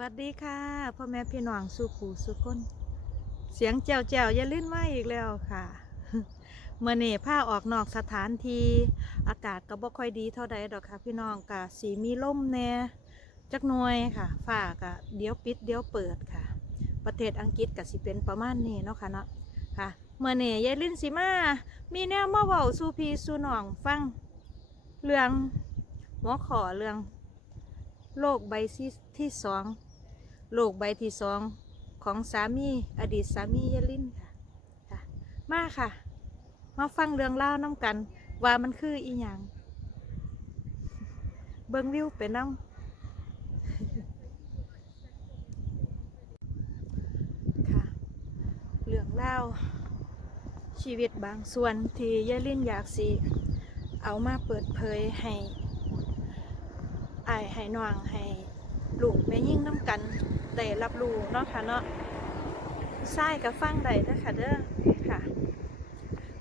วัสดีค่ะพ่อแม่พี่น้องสุขูสุคนเสียงแจวแจวๆอย่าลิ้นมาอีกแล้วค่ะเมื่อนี่ผ้าออกนอกสถานที่อากาศก็บ่ค่อยดีเท่าใดดอกค่ะ พี่น้องกะสีมีลมแน่จักหน่อยค่ะฝ้ากะเดี๋ยวปิดเดี๋ยวเปิดค่ะ ประเทศอังกฤษกะสิเป็นประมาณนี้เนาะค่ะเนาะค่ะเมื่อนี่ยายลินสิมา มีแนวมาเว้าสู่พี่สู่น้องฟังเรื่องหัวขอเรื่อง โลกใบที่ที่สองโลกใบที่สองของสามีอดีตสามียาลินค่ะค่ะมาค่ะ มาฟังเรื่องเล่าน้ำกัน ว่ามันคืออีหยังเบิ้งวิวไปน้ำค่ะ เรื่องเล่าชีวิตบางส่วนที่ยายลินอยากสิเอามาเปิดเผยให้ อายให้น้องให้ลูกแม่ยิ่งน้ำกันได้รับรู้เนาะค่ะเนาะใช่กับฟังได้เด้อค่ะเด้อค่ะ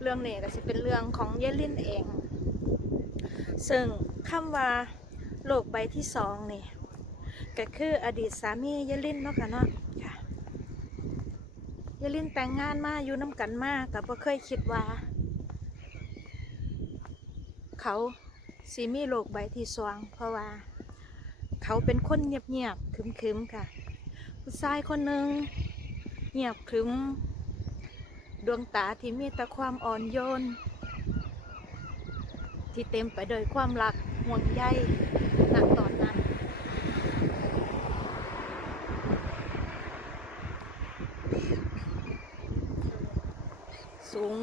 เรื่องนี้ก็จะเป็นเรื่องของเยลินเอง ซึ่งคำว่าโลกใบที่สองนี่ก็คืออดีตสามีเยลินเนาะค่ะเนาะค่ะเยลินแต่งงานมาอยู่น้ำกันมากแต่บ่เคยคิดว่า เขาสีมีโลกใบที่สองเพราะว่า เขาเป็นคนเงียบๆขรึมๆค่ะ ผู้ชายคนหนึ่งเงียบขรึมดวงตาที่มีแต่ความอ่อนโยน ที่เต็มไปด้วยความรักห่วงใยณตอนนั้น สูง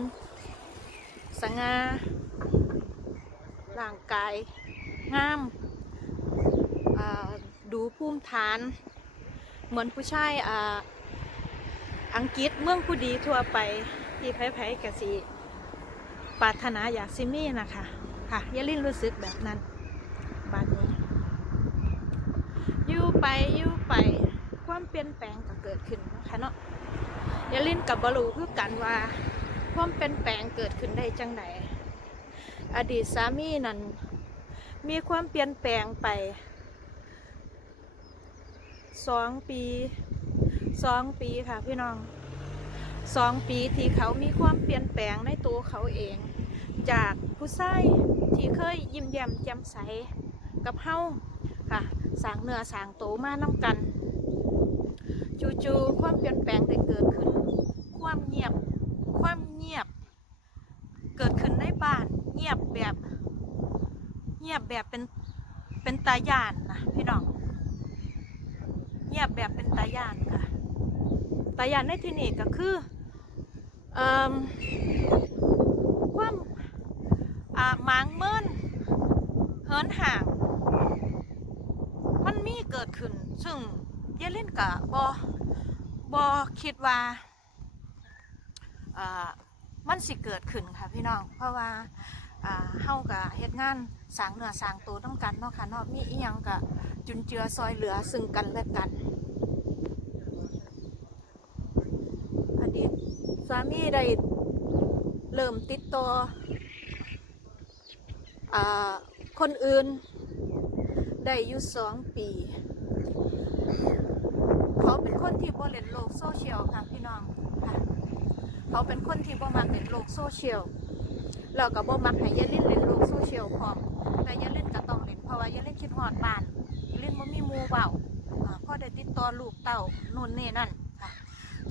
สง่าร่างกาย งาม อ่าดูภูมิ ฐาน เหมือนผู้ชายอ่าอังกฤษเมืองผู้ดีทั่วไปที่ไผ่ๆกะสิปรารถนาอยากซิมี่นะคะค่ะยาลินรู้สึกแบบนั้นบ้านนี้ยู่ไปยู่ไปความเปลี่ยนแปลงก็เกิดขึ้นนะคะเนาะยาลินกับบรูคือกันว่า ความเปลี่ยนแปลงเกิดขึ้นได้จังไหนอดีตสามีนั้นมีความเปลี่ยนแปลงไป สองปีสองปีค่ะพี่น้องสองปีที่เขามีความเปลี่ยนแปลงในตัวเขาเอง จากผู้ชายที่เคยยิ้มแย้มแจ่มใสกับเฮาค่ะสางเนื้อสางโตมาน้ำกัน จู่ๆความเปลี่ยนแปลงได้เกิดขึ้น ความเงียบ ความเงียบ เกิดขึ้นในบ้าน เงียบแบบ เงียบแบบเป็นเป็นตาย่านนะพี่น้อง เงียบแบบเป็นตายานค่ะตายานในที่นี้ก็คืออความหมางเมินเหินห่าง มันมีเกิดขึ้น ซึ่งเยลินกะบอบอคิดว่ามันสิเกิดขึ้นค่ะพี่น้อง เพราะว่าเฮากะเฮ็ดงานสางเนื้อสางตัวต้องกันเนาะค่ะเนาะมีอีหยังกะ จุนเจือซอยเหลือซึ่งกันและกัน อดีตสามีได้เริ่มติดต่ออคนอื่น ได้อยู่สองปี เขาเป็นคนที่บ่เล่นโลกโซเชียลค่ะพี่น้องค่ะเขาเป็นคนที่บ่มักเล่นโลกโซเชียลแล้วก็บ่มักให้ยายเล่นเล่นโลกโซเชียลพร้อมแต่ยายเล่นก็ต้องเล่นเพราะว่ายายเล่นคิดฮอดบ้าน นบ่มีหมูเบาอ่าพ่อได้ติดต่อลูกเต้านู่นนี่นั่นค่ะ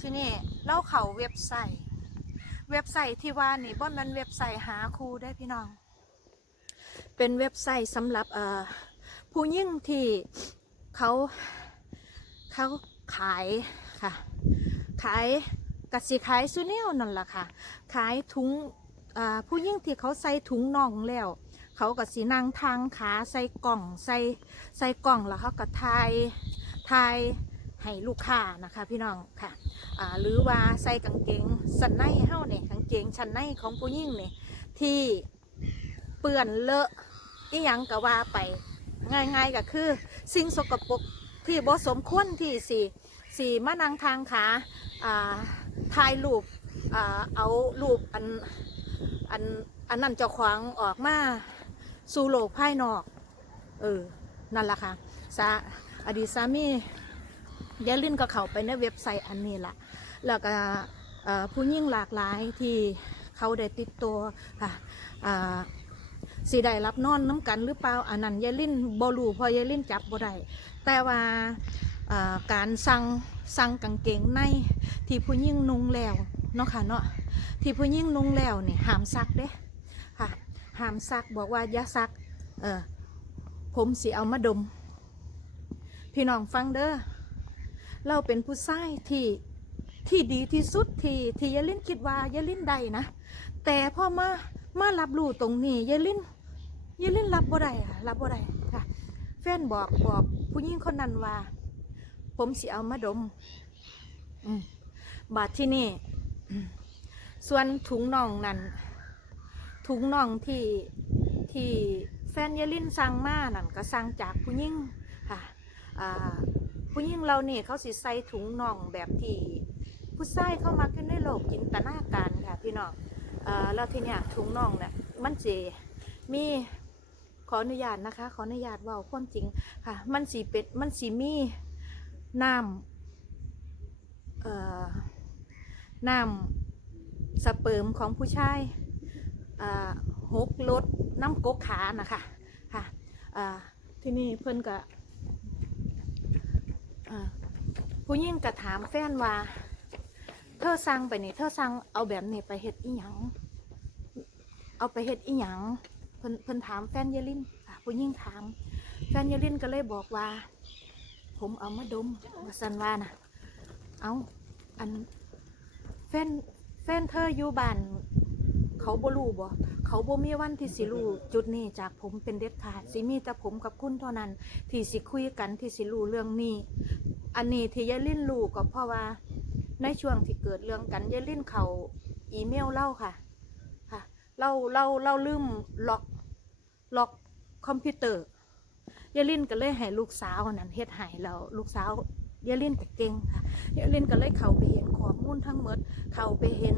ทีนี้เราเขาเว็บไซต์ เว็บไซต์ที่ว่านี่บ่แมันเว็บไซต์หาครูได้พี่น้อง เป็นเว็บไซต์สำหรับผู้ยิ่งที่เขาเขาขายค่ะ ขายกสิขายซูเนลนั่นแหละค่ะ ขายถุงผู้ยิ่งที่เขาใส่ถุงน่องแล้ว เขาก็สีนางทางขาใส่กล่องใส่ใส่กล่องแล้วเขาก็ทายทายให้ลูกค้านะคะพี่น้องค่ะอ่าหรือว่าใส่กางเกงสันในเฮ้าเนี่ยกางเกงชั้นในของผู้หญิงเนี่ยที่เปื้อนเลอะอีหยังก็ว่าไปง่ายๆก็คือ สิ่งสกปรกที่บสมควรที่สี่สี่มานั่งทางขาอ่าถ่ายรูปอ่าเอารูปอันอันอันนั้นเจ้าของออกมา สู่โลกภายนอก เออ นั่นแหละค่ะสาอดีตสามียายลินก็เข้าไปในเว็บไซต์อันนี้ละแล้วก็ผู้ยิ่งหลากหลายที่เขาได้ติดตัวค่ะสีได้รับนอนน้ำกันหรือเปล่าอันนั้นยายลินบรูพอยายลินจับบ่ได้แต่ว่าการสั่งสั่งกางเกงในที่ผู้ยิ่งนุ่งแล้วเนาะค่ะเนาะที่ผู้ยิ่งนุ่งแล้วเนี่ยห้ามซักเด้ ห้ามซักบอกว่าอย่าซัก เออผมสิเอามาดม พี่น้องฟังเด้อเราเป็นผู้ชายที่ที่ดีที่สุดที่ที่ยาลินคิดว่ายาลินได้นะ แต่พอมามารับรู้ตรงนี้ยาลินยาลินรับบ่ได้ค่ะรับบ่ได้ค่ะ แฟนบอกบอกผู้หญิงคนนั้นว่า ผมสิเอามาดมอืมบาดที่นี่ ส่วนถุงน่องนั้น ถุงน่องที่ที่แฟนยาลินสั่งมานั่นก็สั่งจากผู้หญิงค่ะอ่าผู้หญิงเราเนี่ยเขาสิใส่ถุงน่องแบบที่ผู้ชายเข้ามาขึ้นในโลกจินตนาการค่ะพี่น้องอ่อแล้วทีเนี้ยถุงน่องเนี่ยมันจะมีขออนุญาตนะคะ ขออนุญาตว่าความจริงค่ะ มันสีเป็ดมันสีมีน้ำเอ่อน้ำสเปิร์มของผู้ชาย หกลดน้ำกกขานะคะค่ะอ่าที่นี่เพิ่อนก็ผู้หญิงก็ถามแฟนว่า เธอสั่งไปนี่เธอสั่งเอาแบบนี้ไปเฮ็ดอีหยังเอาไปเฮ็ดอีหยังเพิ่นเพิ่นถามแฟนเยลินค่ะผู้หญิงถาม แฟนเยลินก็เลยบอกว่า ผมเอามาดมว่าสันว่านะเอาอันแฟนแฟนเธออยู่บ้าน เขาบ่รู้บ่เขาบ่มีวันที่สิรู้จุดนี้จากผมเป็นเด็ดขาดสิมีแต่ผมกับคุณเท่านั้น ที่สิคุยกันที่สิรู้เรื่องนี้ อันนี้ที่ยายลินรู้ก็เพราะว่า ในช่วงที่เกิดเรื่องกันยายลินเขาอีเมลเล่าค่ะค่ะเราเราเราลืมล็อกล็อกคอมพิวเตอร์ยายลินก็เลยให้ลูกสาวนั้นเฮ็ดให้เราลูกสาวยายลินก็เก่งค่ะยายลินก็เลยเข้าไปเห็นข้อมูลทั้งหมดเข้าไปเห็น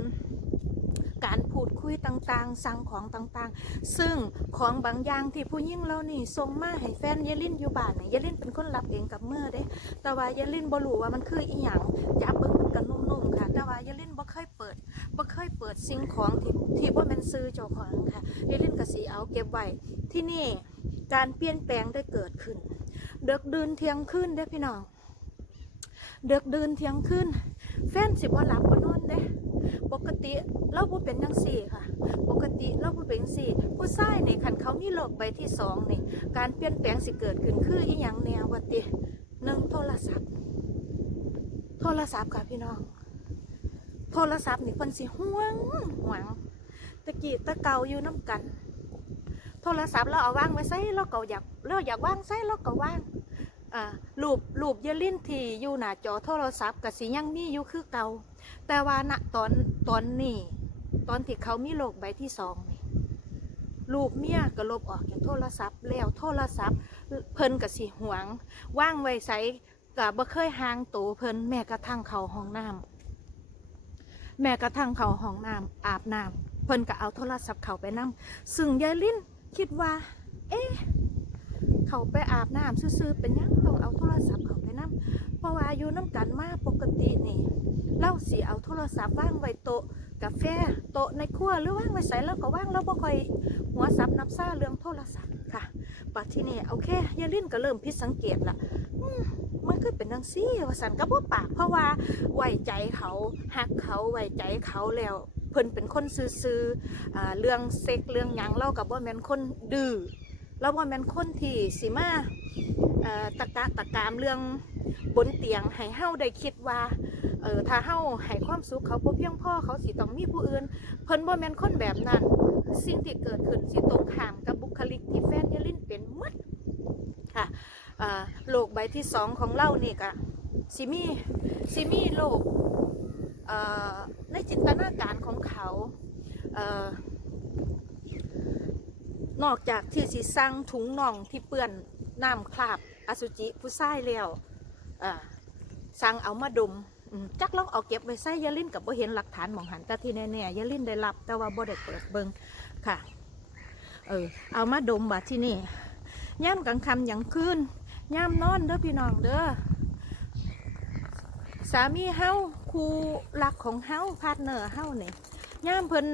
การพูดคุยต่างๆ สั่งของต่างๆ ซึ่งของบางอย่างที่ผู้หญิงเรานี่ส่งมาให้แฟนเยลินอยู่บ้านเนี่ยเยลินเป็นคนรับเองกับเมื่อเด้ แต่ว่าเยลินบ่รู้ว่ามันคืออีหยังจับเบิ่งมันก็นุ่มๆค่ะ แต่ว่าเยลินบ่เคยเปิดบ่เคยเปิดสิ่งของที่ที่บ่แม่นซื้อเจ้าของค่ะเยลินก็สิเอาเก็บไว้ที่นี่การเปลี่ยนแปลงได้เกิดขึ้นเดึกดื่นเที่ยงคืนเด้พี่น้องเดึกดื่นเที่ยงคืน แฟนสิบ่หลับบ่นอนเด้ปกติเราบ่เป็นจังซี่ค่ะ ปกติเราบ่เป็นจังซี่ ผู้ชายนี่คันเขามีโรคใบที่สองนี่ การเปลี่ยนแปลงสิเกิดขึ้นคืออีหยังแนวว่าติหนึ่งโทรศัพท์ โทรศัพท์ค่ะพี่น้อง โทรศัพท์นี่เพิ่นสิห่วงห่วงตะกี้ตะเกาอยู่น้ำกัน โทรศัพท์เราเอาวางไว้ใส่เราก็อยากเราอยากวางใส่เราก็วางอ่า รูปรูปเยลินที่อยู่หน้าจอโทรศัพท์ก็สิยังมีอยู่คือเก่าแต่ว่าณตอนตอนนี้ตอนที่เขามีโรคใบที่สองนี่ลูกเมียก็ลบออกจากโทรศัพท์แล้วโทรศัพท์ เพิ่นก็สิหวงว่างไว้ใส่ก็บ่เคยห่างโตวเพิ่นแม้กระทั่งเขาห้องน้ำแม้กระทั่งเขาห้องน้ำอาบน้ำเพิ่นก็เอาโทรศัพท์เขาไปนํซึ่งยายลิ้นคิดว่า เอ๊ะ เขาไปอาบน้ำซื่อๆเป็นยังต้องเอาโทรศัพท์เขาไปนํเพราะว่าอายู่น้ำกันมากปกตินี่เราสิเอาโทรศัพท์ว่างไว้โต๊ะกาแฟโต๊ะในครัวหรือว่างไว้ใส่แล้วก็ว่างเราบ่ค่อยหัวซับนับซ่าเรื่องโทรศัพท์ค่ะปัจที่นี่โอเคยายลินก็เริ่มผิสังเกตละมันคือเป็นจังซี่วสันก็บ่ปาก เพราะว่าไว้ใจเขาหักเขาไว้ใจเขาแล้วเพิ่นเป็นคนซื่อๆเรื่องเซ็กเรื่องยังเรากับบ่แม่นคนดื้อ เราบ่แม่นคนที่สิมาตะกะตะกามเรื่องบนเตียงให้เฮาได้คิดว่าเออถ้าเฮาให้ความสุขเขาบ่เพียงพอเขาสิต้องมีผู้อื่น เพิ่นบ่แม่นคนแบบนั้น สิ่งที่เกิดขึ้นสิตรงข้ามกับบุคลิกที่แฟนยลินเป็นมดค่ะโลกใบที่สองของเรานี่ก็สิมีสิมีโลกในจินตนาการของเขาเนอกจากที่สิสั่งถุงน่องที่เปื้อนน้ำคราบอสุจิผู้ชายแล้วอ่าสั่งเอามาดมจักลองเอาเก็บไว้ใส่ยาลินกับบ่เห็นหลักฐานหมองหันแต่ที่แน่ๆยาลินได้รับ แต่ว่าบ่ได้เปิดเบิงค่ะ เออเอามาดมบาดที่นี่ย่ำกลางคำอย่างคืนย่ำนอนเด้อพี่น้องเด้อสามีเฮาคู่รักของเฮาพาร์ทเนอร์เฮาเนี่ยย่ามเพิ่น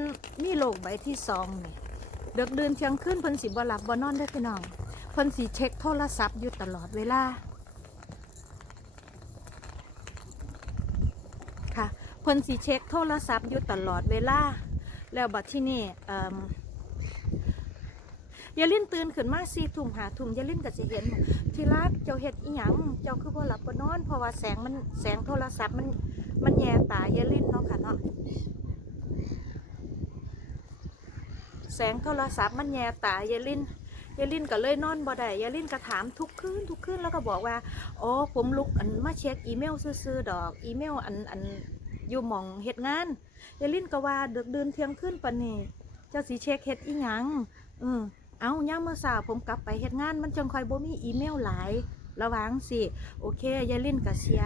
มีโรคใบที่สองเนี่ย เดึกดื่นเที่ยงคืนเพิ่นสิบ่หลับบ่นอนเด้พี่น้องเพิ่นสิเช็คโทรศัพท์อยู่ตลอดเวลาค่ะเพิ่นสิเช็คโทรศัพท์อยู่ตลอดเวลาแล้วบัดที่นี่เอิ่มยาลินตื่นขึ้นมาสี่ทุ่มหาทุ่มยาลินก็จะเห็นทีรักเจ้าเฮ็ดอีหยังเจ้าคือบ่หลับบ่นอน เพราะว่าแสงมันแสงโทรศัพท์มันมันแย่ตายาลินเนาะค่ะเนาะ แสงโทรศัพท์มันแยตายายลินยายลินก็เลยนอนบ่ได้ยายลินก็ถามทุกคืนทุกคืนแล้วก็บอกว่าอ๋อผมลุกอันมาเช็คอีเมลซื่อๆดอก อีเมลอันอันอยู่หมองเฮ็ดงานยายลินก็ว่าเดือกเดินเที่ยงขึ้นปานนี้เจ้าสีเช็คเฮ็ดอีหยังเออเอาย่าเมื่อสาวผมกลับไปเฮ็ดงาน มันจังคอยบ่มีอีเมลหลายระวังสิโอเคยายลินกับเสีย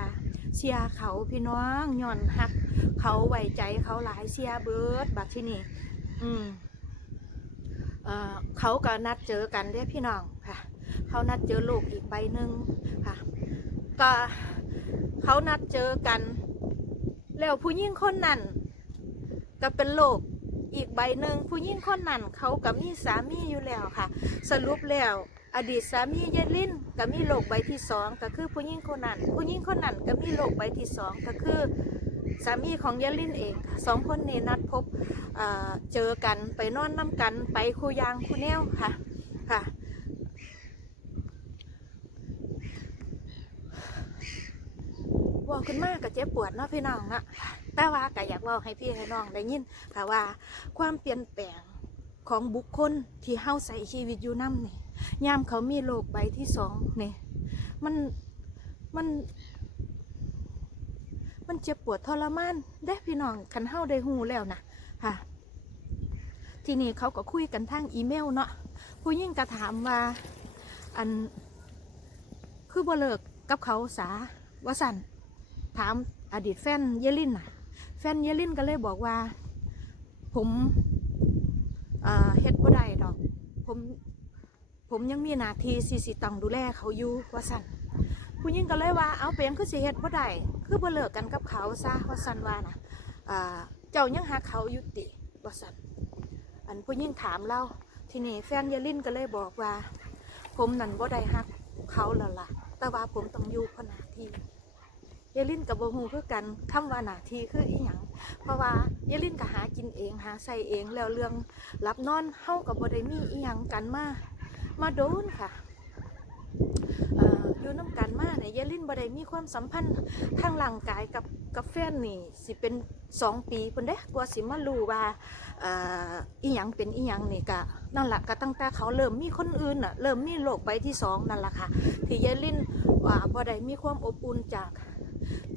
เสียเขาพี่น้องย้อนหัก เขาไว้ใจเขาหลายเสียเบิร์ดบัดที่นี่อืม เขาก็นัดเจอกันเด้อพี่น้องค่ะ เขานัดเจอลูกอีกใบหนึ่งค่ะ ก็เขานัดเจอกัน แล้วผู้หญิงคนนั้นก็เป็นโลกอีกใบหนึ่งผู้หญิงคนนั้นเขาก็มีสามีอยู่แล้วค่ะ สรุปแล้วอดีตสามียายลินก็มีโลกใบที่สองก็คือผู้หญิงคนนั้นผู้หญิงคนนั้นก็มีโลกใบที่สองก็คือสามีของยายลินเองสองคนนี้นัดพบ เจอกันไปนอนน้ำกันไปคูยางคูแนวค่ะค่ะว่าขึ้นมากกับเจ็บปวดเนาะพี่น้องนะแต่ว่าก็อยากว่าให้พี่ให้น้องได้ยินค่ะว่าความเปลี่ยนแปลงของบุคคลที่เฮาใส่ชีวิตอยู่น้ำนี่ยามเขามีโรคใบที่สองนี่มันมัน มันเจ็บปวดทรมานเด้พี่น้องคันเฮาได้หูแล้วนะ ค่ะ ทีนี้เขาก็คุยกันทางอีเมลเนาะผู้ยิ่งก็ถามว่าอันคือบ่เลิกกับเขาสาวาสันถามอดีตแฟนเยลินน่ะ แฟนเยลินก็เลยบอกว่า ผมเฮ็ดบ่ได้ดอก ผมผมยังมีหน้าที่สิสิต้องดูแลเขาอยู่ว่าสันผู้หญิงก็เลยว่าเอาเปียงคือสิเฮ็ดบ่ได้คือบ่เลิกกันกับเขาซะว่าสันว่านะอ่า เจ้ายังหาเขาอยู่ติว่าสันอันผู้หญิงถามเราทีนี้แฟนเยลินก็เลยบอกว่า ผมนั่นบ่ได้ฮักเขาแล้วล่ะ แต่ว่าผมต้องอยู่เพราะหน้าที่เยลินกับโบฮูคือกันคำว่าหน้าที่คืออีหยังเพราะว่าเยลินก็หากินเองหาใส่เองแล้วเรื่องรับนอนเฮากับบ่ได้มีอีหยังกันมามาโดนค่ะเอ่ออยู่น้ำกัน ลินบ่ได้มีความสัมพันธ์ทางร่างกายกับกับแฟนนี่สิเป็นสองปีเพิ่นเด้กว่าสิมารู้ว่าอีหยังเป็นอีหยังนี่ก็นั่นแหละก็ตั้งแต่เขาเริ่มมีคนอื่นน่ะเริ่มมีโรคใบที่สองนั่นแหละค่ะที่เยลินว่าบ่ได้มีความอบอุ่นจาก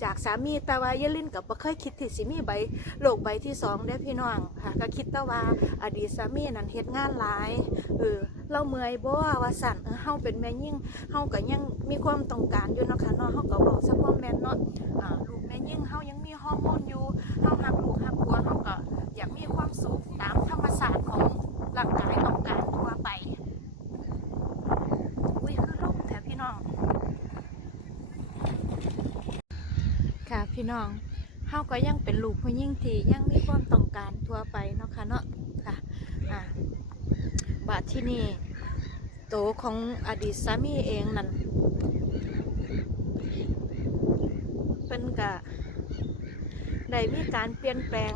จากสามีแต่ว่าเยลินกับบ่เคยคิดที่สิมีใบโรคใบที่สองได้พี่น้องค่ะก็คิดแต่ว่าอดีตสามีนั่นเฮ็ดงานหลายเอ เราเมื่อยบ่ว่าสั่นเออเฮาเป็นแม่ยิ่งเฮาก็ยังมีความต้องการอยู่เนาะค่ะเนาะเฮาก็บอกสักความแม่นเนาะอ่าลูกแม่ยิ่งเฮายังมีฮอร์โมนอยู่เฮาหักลูกหักผัวเฮาก็อยากมีความสุขตามธรรมชาติของร่างกายต้องการทั่วไปอุ้ยคือลมแถวพี่น้อง ค่ะพี่น้องเฮาก็ยังเป็นลูกผู้หญิงที่ยังมีความต้องการทั่วไปเนาะค่ะเนาะค่ะอ่าบาดที่นี่ โตของอดีตสามีเองนั่นเป็นกะได้มีการเปลี่ยนแปลง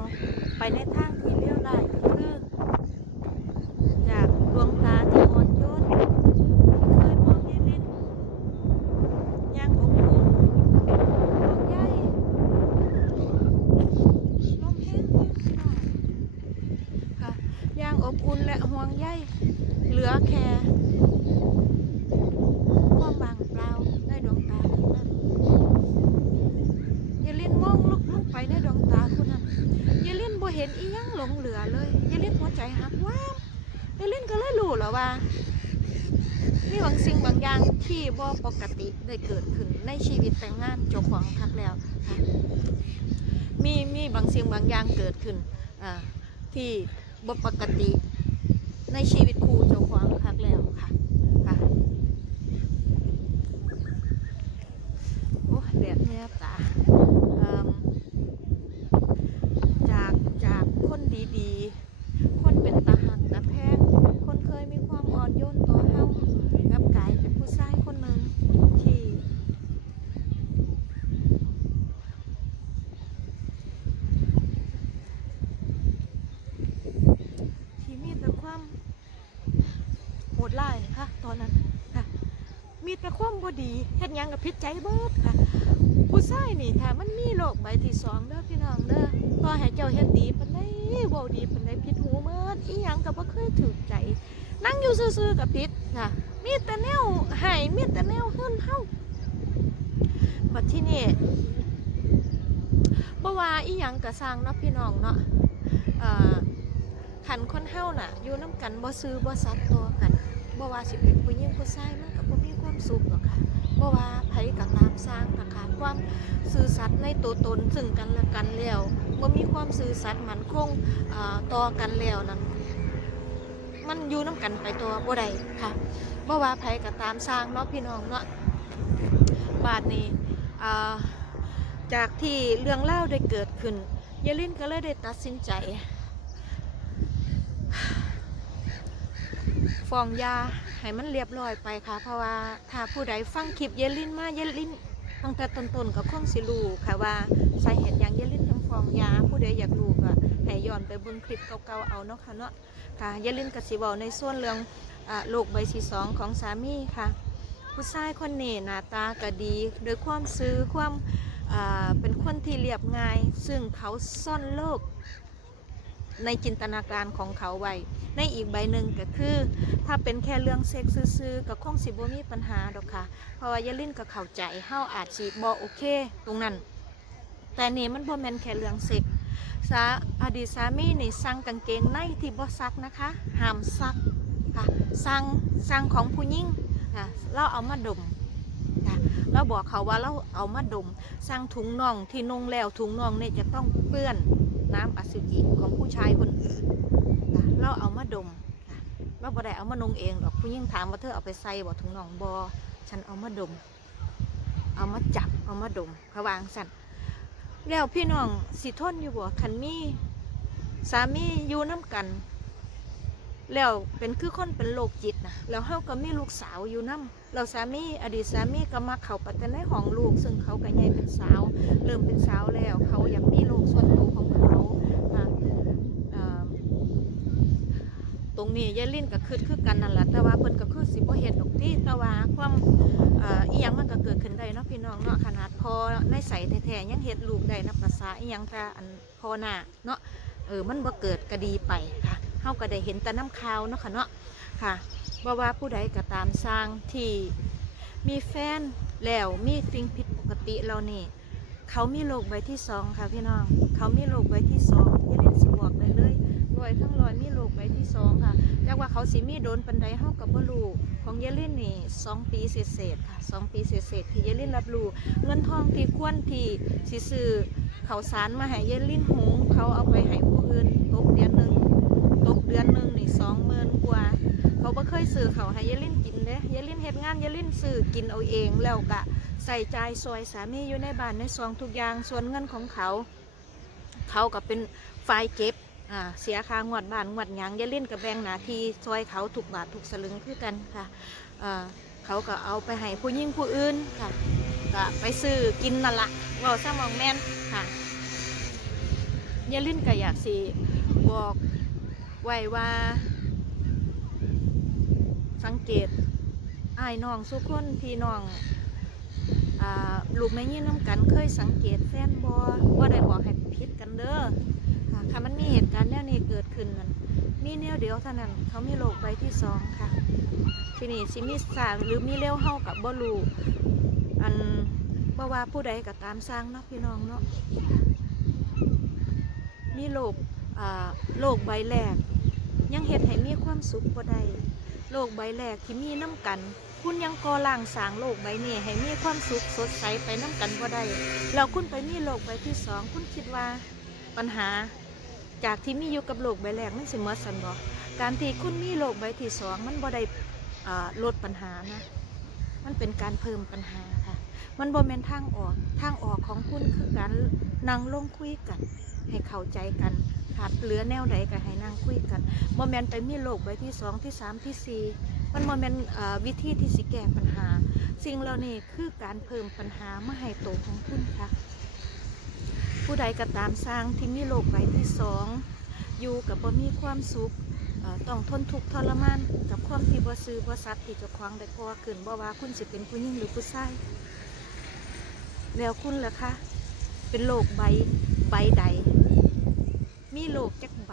ไปในทางที่เลวร้ายก็คือ จากดวงตาที่อ่อนโยนเคยมองเล่นๆยังอบอุ่นห่วงใยลมแห้งเพียงพี่น้องค่ะยังอบอุ่นและห่วงใยเหลือแค่ความว่างเปล่าในดวงตาคุณนั้นอย่าเล่นมองลุกลุกไปในดวงตาคุณนั้นอย่าเล่นบ่เห็นอีหยังหลงเหลือเลยอย่าเล่นหัวใจหักว้าว เอลินก็เลยรู้แล้วว่า มีบางสิ่งบางอย่างที่บ่ ปกติได้เกิดขึ้นในชีวิตแต่งงานเจ้าของคักแล้วค่ะมีมีบางสิ่งบางอย่างเกิดขึ้นอ่าที่บปกติในชีวิตครูเจ้าของคักแล้วค่ะค่ะโอ้แดดแนบตา มีแต่ความบ่ดี เฮ็ดยังกับพิษใจเบิดค่ะ ผู้ชายนี่ถ้ามันมีโรคใบที่สองเด้อพี่น้องเด้อต่อให้เจ้าเฮ็ดดีปานใดเว้าดีปานใดผิดหูเมิดอีหยังก็บ่เคยถูกใจ นั่งอยู่ซื่อๆกับผิดค่ะมีแต่แนวให้มีแต่แนวหึ้นเฮาบัดที่นี่บ่ว่าอีหยังก็สร้างเนาะพี่น้องเนาะเอ่อคันคนเฮาน่ะ อยู่นํกันบ่ซื้อบ่ซัดตัวกันบ่ว่าสิเป็นผู้หญิงผู้ชายมันก็บ่มีความสุขหรอกค่ะ บ่ว่าไผก็ตามสร้างก็ขาดความซื่อสัตย์ในตัวตนซึ่งกันและกันแล้วบ่มีความซื่อสัตย์มันคงต่อกันแล้วนั้น มันอยู่น้ำกันไปตัวบ่ได้ค่ะบ่ว่าไผก็ตามสร้างเนาะพี่น้องเนาะบาดนี้จากที่เรื่องเล่าได้เกิดขึ้นยายลินก็เลยได้ตัดสินใจ ฟ้องยาให้มันเรียบร้อยไปค่ะ เพราะว่าถ้าผู้ใดฟังคลิปยายลินมาเยลินตั้งแต่ต้นๆก็คงสิรูค่ะว่าสาเหตุอย่างยายลินถึงฟ้องยา ผู้ใดอยากรู้ก็ให้ย้อนไปบิ่งคลิปเก่าๆเอาเนาะค่ะเนาะค่ะอย่าลืมกับสิเวาในส่วนเรื่องโรคใบที่สองของสามีค่ะ ผู้ชายคนนี้หน้าตาก็ดีโดยความซื้อความเป็นคนที่เรียบง่าย ซึ่งเขาซ่อนโลก ในจินตนาการของเขาไว้ ในอีกใบหนึ่งก็คือ ถ้าเป็นแค่เรื่องเซ็กซื่อๆก็คงสิบ่มีปัญหาดอกค่ะ เพราะว่ายาลินก็เข้าใจเฮาอาจสิบ่โอเค ตรงนั้น แต่นี่มันบ่แม่นแค่เรื่องเซ็กสาอดีตสามีนี่สั่งกางเกงในที่บ่ซักนะคะห้ามซักค่ะสั่งสั่งของผู้หญิงค่ะเราเอามาดมค่ะเราบอกเขาว่าเราเอามาดมสั่งถุงน่องที่นุ่งแล้วถุงน่องเนี่ยจะต้องเปื้อน น้ำอสุจิของผู้ชายคนอื่นนะเราเอามาดมค่ะเราบ่ได้เอามานงเองหรอกผู้หญิงถามว่าเธอเอาไปใส่บ่ถุงน่องบอฉันเอามาดม เอามาจับเอามาดมเขาวางสั่นแล้วพี่น้องสิทนอยู่บ่คันมีสามีอยู่น้ำกัน แล้วเป็นคือคนเป็นโรคจิตนะแล้วเฮาก็มีลูกสาวอยู่น้ำเราสามีอดีตสามีก็มาเข้าปแต่ในห้องลูก ซึ่งเขาก็ใหญ่เป็นสาว เริ่มเป็นสาวแล้ว เขาอยากมีโลกส่วนตัวของเขาอะตรงนี้ยายลิ้นก็คือคือกันนั่นแหละแต่ว่าเพิ่นก็คือสิบ่เฮ็ดดอกติแต่ว่าความเอ่ออีหยังมันก็เกิดขึ้นได้เนาะพี่น้องเนาะขนาดพอในใสแท้ๆยังเฮ็ดลูกได้นับภาษาอีหยังแต่อันพอหน้าเนาะเออมันบ่เกิดก็ดีไปค่ะ เฮาก็ได้เห็นแต่น้ำขาวเนาะค่ะเนาะค่ะบ่ว่าผู้ใดก็ตามสร้างที่มีแฟนแล้วมีสิ่งผิดปกติแล้วนี่เขามีโรคใบที่สองค่ะพี่น้อง เขามีโรคใบที่สองอย่าเล่นสิบอกได้เลยรอยทั้งรอยมีโรคใบที่สองค่ะจากว่าเขาสิมีโดนปันไดเฮากับบ่รู้ของเยลินนี่สองปีเศษค่ะสองปีเศษที่เยลินรับรู้เงินทองที่ควรที่สิซื้อเขาสารมาให้เยลินหงเขาเอาไปให้ผู้อื่นตกเดือนหนึ่ง ตกเดือนหนึ่งนี่สองหมื่นกว่า เขาบ่เคยซื้อเขาให้เยลินกินเด้เยลินเฮ็ดงานเยลินซื้อกินเอาเองแล้วก็ใส่ใจซอยสามีอยู่ในบ้านในซองทุกอย่างส่วนเงินของเขา เขาก็เป็นฝ่ายเก็บอ่าเสียค่างวดบ้านงวดหยังยาเล่นกับแบงหนาทีซอยเขาถูกบาทถูกสลึงคือกันค่ะอ่าเขาก็เอาไปให้ผู้ยิ่งผู้อื่นค่ะก็ไปซื้อกินนั่นละเว่าซะมองแม่นค่ะยาเล่นก็อยากสิบอก ไว้ว่า สังเกตอายน้องสุกคนพี่น้องอ่าลูกแม่ยี่น้ำกันเคยสังเกตแฟนบอว่าได้บอกให้พิดกันเด้อค่ะมันมีเหตุการณ์แนวนี้เกิดขึ้นนั่นมีแนวเดียวเท่านั้น เขามีโรคใบที่สองค่ะ ทีนี้สิมีสาหรือมีเร็วเฮากับบอลูอันบ่ว่าผู้ใดก็ตามสร้างเนาะพี่น้องเนาะมีโรคอ่าโรคใบแรก ยังเฮ็ดให้มีความสุขบ่ได้โรคใบแรกที่มีน้ำกัน คุณยังก่อร่างสางโลกใบนี้ให้มีความสุขสดใสไปน้ำกันบ่ได้แล้วคุณไปมีโลกใบที่สองคุณคิดว่า ปัญหา จากที่มีอยู่กับโลกใบแรกมันสิหมดสันบ่การที่คุณมีโลกใบที่สองมันบ่ได้ลดปัญหานะ มันเป็นการเพิ่มปัญหาค่ะ มันบ่แม่นทางออก ทางออกของคุณคือการนั่งลงคุยกัน ให้เข้าใจกัน ขาดเหลือแนวใดก็ให้นั่งคุยกันบ่แม่นไปมีโลกใบที่สองที่สามที่สี่มันโมเป็นเอ่อวิธีที่สิแก้ปัญหา สิ่งเหล่านี้คือการเพิ่มปัญหามาให้โตของคุณค่ะ ผู้ใดก็ตามสร้างที่มีโรคใบที่สองอยู่กับบ่มีความสุขต้องทนทุกข์ทรมานกับความที่บ่ซื้อบ่สัตย์ที่จะคว้าของได้เพราะว่าขึ้นบ่ว่าคุณสิเป็นผู้หญิงหรือผู้ชายแล้วคุณล่ะคะ เป็นโรคใบใบใด มีโรคจักใบ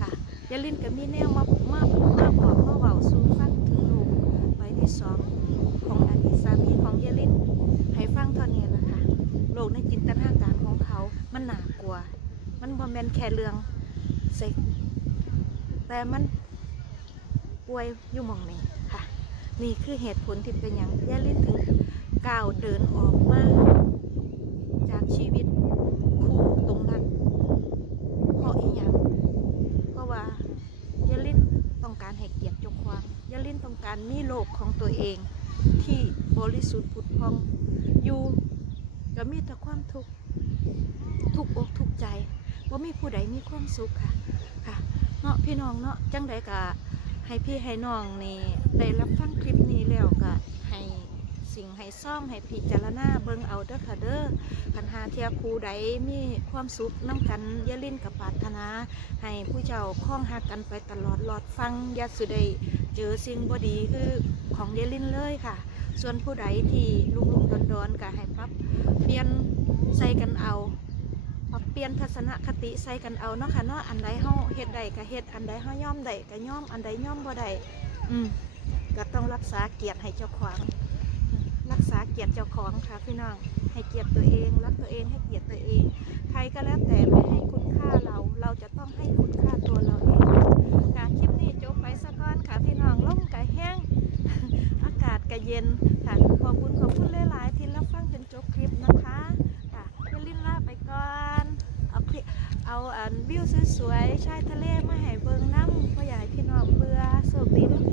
ค่ะยาลินก็มีแนวมามามาบอกมาเว้าสู่ฟังถึงโรคใบที่สองของอดีตสามีของยาลินให้ฟังเท่านี้ละค่ะโรคในจินตนาการของเขา มันหนากลัว มันบ่แมนแค่เรื่องเซ็กแต่มันป่วยอยู่มองนี้ค่ะ นี่คือเหตุผลที่เป็นอย่างยาลินถึงก้าวเดินออกมาจากชีวิตคู่ตรงนั้น เพราะอีหยังเพราะว่ายาลินต้องการให้เกียรติเจ้าความยาลิน ต้องการมีโลกของตัวเอง ที่บริสุทธิ์ผุดพองอยู่ก็มีแต่ความทุกข์ทุกอกทุกใจว่ามีผู้ใดมีความสุขค่ะค่ะเนาะพี่น้องเนาะจังใดก็ให้พี่ให้น้องนี่ได้รับฟังคลิปนี้แล้วก็ให้สิ่งให้ซ่อมให้พิจารณาเบิ่งเอาเด้อค่ะเด้อปัญหาเทียครูใดมีความสุขน้ำกันอยาลิ้นกับปรารถนา ให้ผู้เจ้าคล้องหักกันไปตลอดหลอดฟังอยาสุดได้ เจอสิ่งบดีคือของอยลินเลยค่ะ ส่วนผู้ใดที่ลุกลุกดอนดอนก็ให้ปรับเปลี่ยนใส่กันเอาปรับเปลี่ยนทัศนคติใส่กันเอาเนาะค่ะเนาะอันใดเฮาเฮ็ดใดก็เฮ็ดอันใดเฮาย่อมใดก็ย่อมอันใดย่อมบ่ได้อืมก็ต้องรักษาเกียรติให้เจ้าของรักษาเกียรติเจ้าของค่ะพี่น้องให้เกียรติตัวเองรักตัวเองให้เกียรติตัวเอง ใครก็แล้วแต่ไม่ให้คุณค่าเรา เราจะต้องให้คุณค่าตัวเราเองค่ะคลิปนี้จบไปสักก่อนค่ะพี่น้องล่มกะแห้ง อากาศก็เย็นค่ะขอบคุณขอบคุณหลายๆที่รับฟังจนจบคลิปนะคะค่ะเยลินลาไปก่อนเอาคลิปเอาอันวิวสวยๆชายทะเลมาให้เบิ่งน้ำพ่อใหญ่พี่น้องเบื่อโชคดีทุก